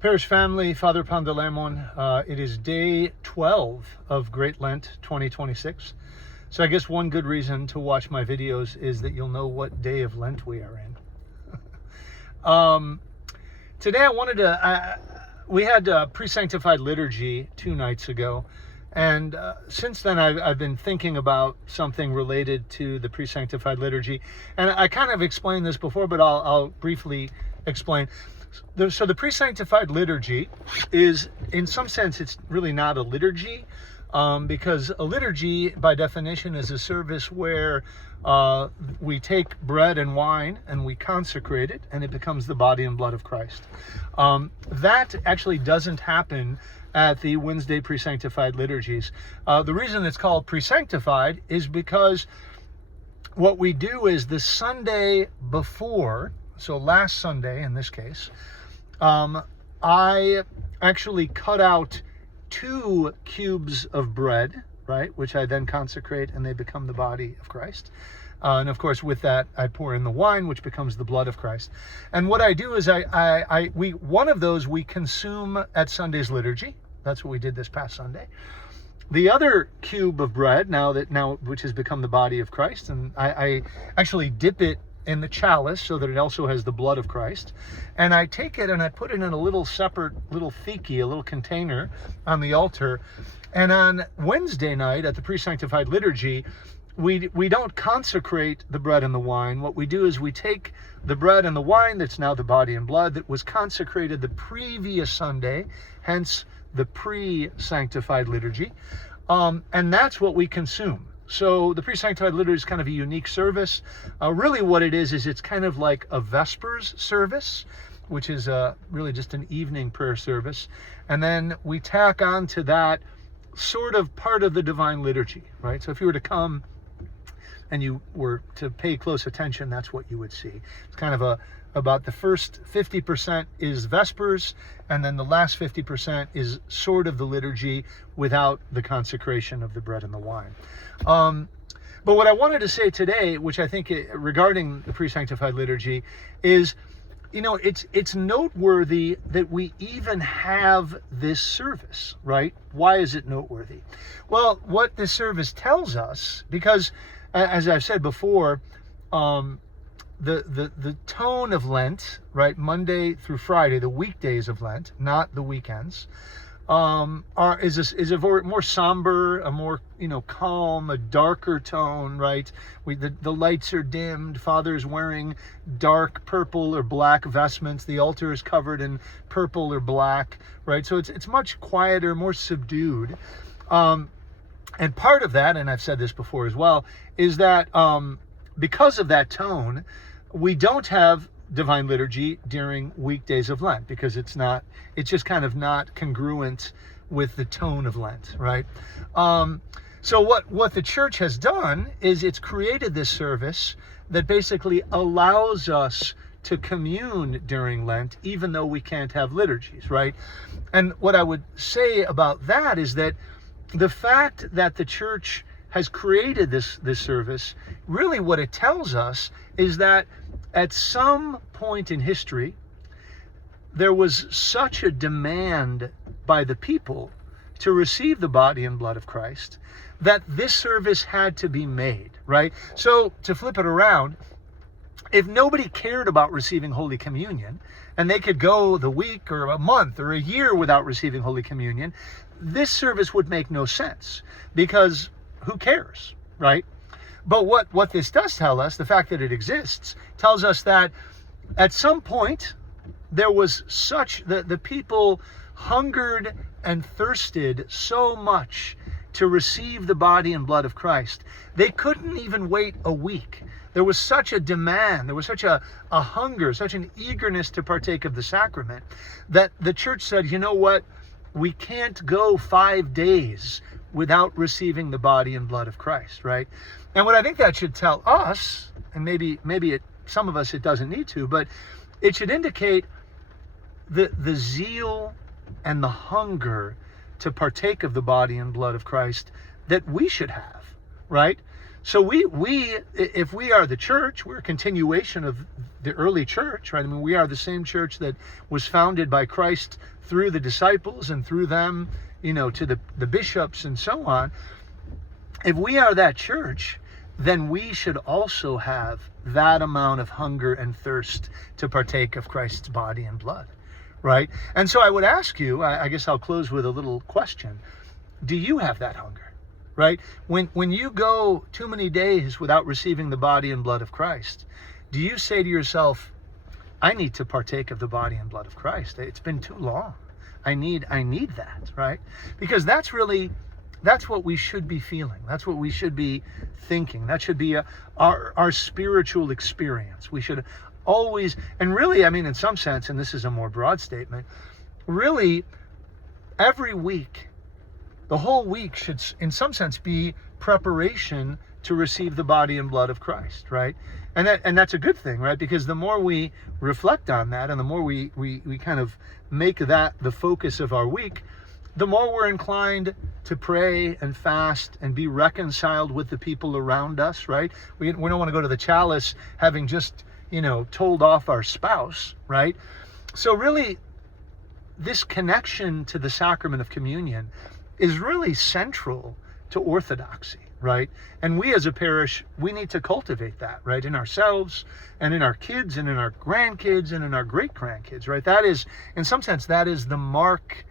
Parish family, Father Panteleimon, it is day 12 of Great Lent 2026. So I guess one good reason to watch my videos is that you'll know what day of Lent we are in. Today I wanted to, we had Presanctified Liturgy 2 nights ago. And since then, I've been thinking about something related to the Presanctified Liturgy. And I kind of explained this before, but I'll briefly explain. So the Presanctified Liturgy is, in some sense, it's really not a liturgy, because a liturgy, by definition, is a service where we take bread and wine and we consecrate it, and it becomes the body and blood of Christ. That actually doesn't happen at the Wednesday Presanctified liturgies. The reason it's called Presanctified is because what we do is the Sunday before, so last Sunday in this case, I actually cut out 2 cubes of bread, right, which I then consecrate and they become the body of Christ. And of course, with that, I pour in the wine, which becomes the blood of Christ. And what I do is one of those we consume at Sunday's liturgy. That's what we did this past Sunday. The other cube of bread, now which has become the body of Christ, and I actually dip it in the chalice so that it also has the blood of Christ. And I take it and I put it in a little separate little theke, a little container on the altar. And on Wednesday night at the Presanctified Liturgy, we don't consecrate the bread and the wine. What we do is we take the bread and the wine that's now the body and blood that was consecrated the previous Sunday, hence the pre-sanctified liturgy, and that's what we consume. So the pre-sanctified liturgy is kind of a unique service. Really what it is it's kind of like a Vespers service, which is really just an evening prayer service. And then we tack on to that sort of part of the divine liturgy, right? So if you were to come and you were to pay close attention, that's what you would see. It's kind of about the first 50% is Vespers, and then the last 50% is sort of the liturgy without the consecration of the bread and the wine. But what I wanted to say today, which I think regarding the Presanctified Liturgy, is, it's noteworthy that we even have this service, right? Why is it noteworthy? Well, what this service tells us, because as I've said before, the tone of Lent, right, Monday through Friday, the weekdays of Lent, not the weekends, is a more somber, a more calm, a darker tone, right? The lights are dimmed. Father's wearing dark purple or black vestments. The altar is covered in purple or black, right? So it's much quieter, more subdued. And part of that, and I've said this before as well, is that because of that tone, we don't have divine liturgy during weekdays of Lent, because it's just kind of not congruent with the tone of Lent, right? So what the church has done is it's created this service that basically allows us to commune during Lent, even though we can't have liturgies, right? And what I would say about that is that the fact that the church has created this service, really what it tells us is that at some point in history, there was such a demand by the people to receive the body and blood of Christ that this service had to be made, right? So to flip it around, if nobody cared about receiving Holy Communion, and they could go the week or a month or a year without receiving Holy Communion, this service would make no sense, because who cares, right? But what this does tell us, the fact that it exists, tells us that at some point there was the people hungered and thirsted so much to receive the body and blood of Christ. They couldn't even wait a week. There was such a demand, there was such a hunger, such an eagerness to partake of the sacrament, that the church said, you know what? We can't go 5 days without receiving the body and blood of Christ, right? And what I think that should tell us, and maybe some of us it doesn't need to, but it should indicate the zeal and the hunger to partake of the body and blood of Christ that we should have, right? So if we are the church, we're a continuation of the early church, right? I mean, we are the same church that was founded by Christ through the disciples and through them, to the bishops and so on. If we are that church, then we should also have that amount of hunger and thirst to partake of Christ's body and blood, right? And so I would ask you, I guess I'll close with a little question. Do you have that hunger? Right? When you go too many days without receiving the body and blood of Christ, do you say to yourself, I need to partake of the body and blood of Christ? It's been too long. I need that, right? Because that's what we should be feeling. That's what we should be thinking. That should be our spiritual experience. We should always, and really, I mean, in some sense, and this is a more broad statement, really, every week, the whole week should, in some sense, be preparation to receive the body and blood of Christ, right? And that's a good thing, right? Because the more we reflect on that, and the more we kind of make that the focus of our week, the more we're inclined to pray and fast and be reconciled with the people around us, right? We don't want to go to the chalice having just, told off our spouse, right? So really, this connection to the sacrament of communion is really central to orthodoxy, right? And we as a parish, we need to cultivate that, right? In ourselves and in our kids and in our grandkids and in our great-grandkids, right? That is, in some sense, that is the mark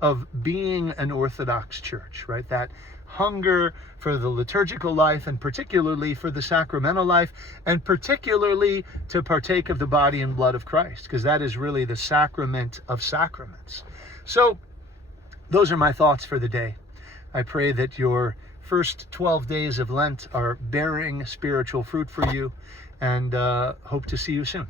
of being an Orthodox church, right? That hunger for the liturgical life, and particularly for the sacramental life, and particularly to partake of the body and blood of Christ, because that is really the sacrament of sacraments. So those are my thoughts for the day. I pray that your first 12 days of Lent are bearing spiritual fruit for you, and hope to see you soon.